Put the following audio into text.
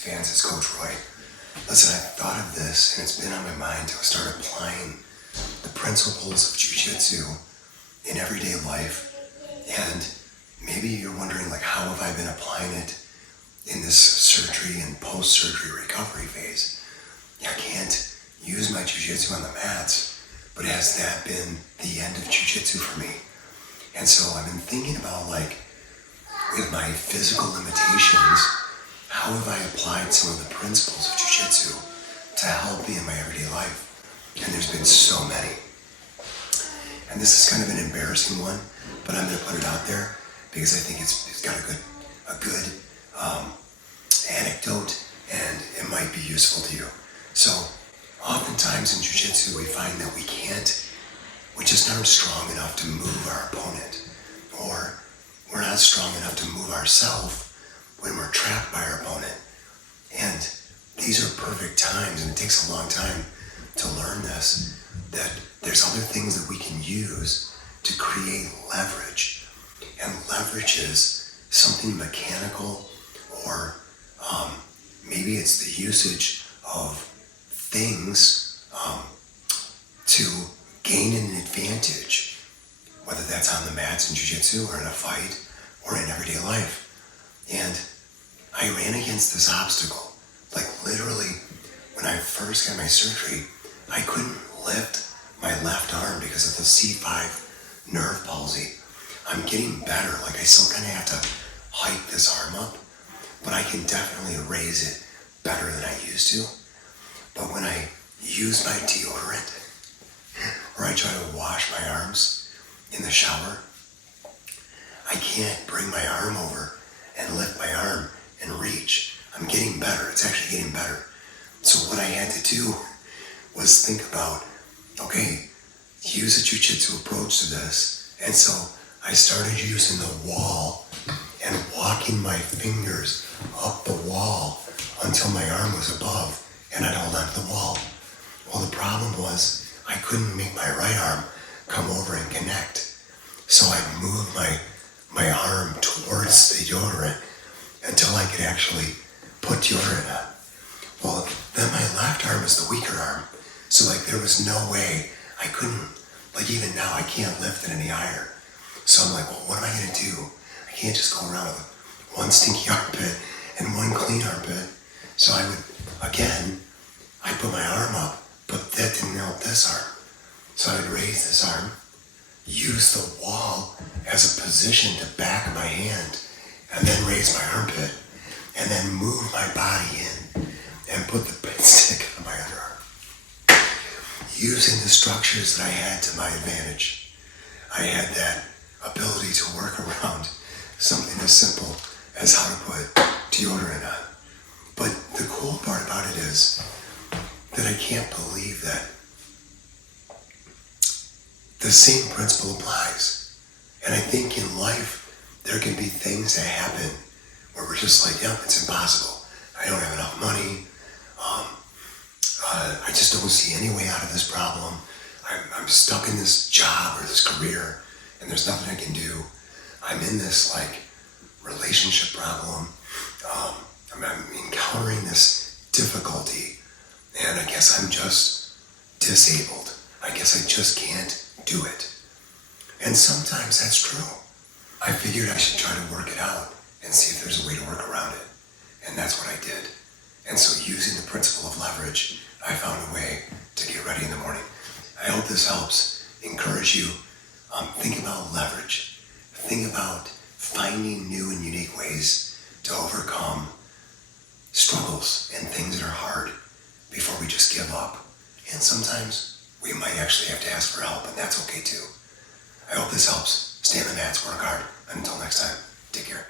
fans, it's Coach Roy. Listen, I've thought of this and it's been on my mind to start applying the principles of Jiu Jitsu in everyday life. And maybe you're wondering, like, how have I been applying it in this surgery and post-surgery recovery phase? I can't use my Jiu Jitsu on the mats, but has that been the end of Jiu Jitsu for me? And so I've been thinking about, like, with my physical limitations, how have I applied some of the principles of Jiu Jitsu to help me in my everyday life? And there's been so many. And this is kind of an embarrassing one, but I'm going to put it out there because I think it's got a good anecdote, and it might be useful to you. So oftentimes in Jiu Jitsu, we find that we just aren't strong enough to move our opponent, or we're not strong enough to move ourselves when we're trapped by our opponent. And these are perfect times, and it takes a long time to learn this, that there's other things that we can use to create leverage. And leverage is something mechanical, or maybe it's the usage of things to gain an advantage, whether that's on the mats in Jiu Jitsu or in a fight or in everyday life. And I ran against this obstacle. Like, literally, when I first got my surgery, I couldn't lift my left arm because of the C5 nerve palsy. I'm getting better. Like, I still kind of have to hike this arm up, but I can definitely raise it better than I used to. But when I use my deodorant, or I try to wash my arms in the shower, I can't bring my arm over and lift my arm and reach. I'm getting better. It's actually getting better. So what I had to do was think about, okay, use a Jiu-Jitsu approach to this. And so I started using the wall and walking my fingers up the wall until my arm was above, and I'd hold onto the wall. Well, the problem was I couldn't make my right arm come over and connect. So I'd move my arm towards the deodorant until I could actually put deodorant on. Well, then my left arm is the weaker arm. So, like, there was no way I couldn't, like, even now I can't lift it any higher. So I'm like, well, what am I going to do? I can't just go around with one stinky armpit and one clean armpit. So I would, again, I put my arm up, but that didn't help this arm. So I would raise this arm, use the wall as a position to back my hand, and then raise my armpit, and then move my body in and put the pit stick on my underarm, using the structures that I had to my advantage. I had that ability to work around something as simple as how to put deodorant on. But the cool part about it is that I can't believe that the same principle applies. And I think in life, there can be things that happen where we're just like, yep, it's impossible. I don't have enough money. I just don't see any way out of this problem. I'm stuck in this job or this career, and there's nothing I can do. I'm in this, like, relationship problem. I'm encountering this difficulty, and I guess I'm just disabled. I guess I just can't do it. And sometimes that's true. I figured I should try to work it out and see if there's a way to work around it. And that's what I did. And so, using the principle of leverage, I found a way to get ready in the morning. I hope this helps encourage you. Think about leverage. Think about finding new and unique ways to overcome struggles and things that are hard before we just give up. And sometimes we might actually have to ask for help, and that's okay too. I hope this helps. Stay on the mats, work hard. Until next time, take care.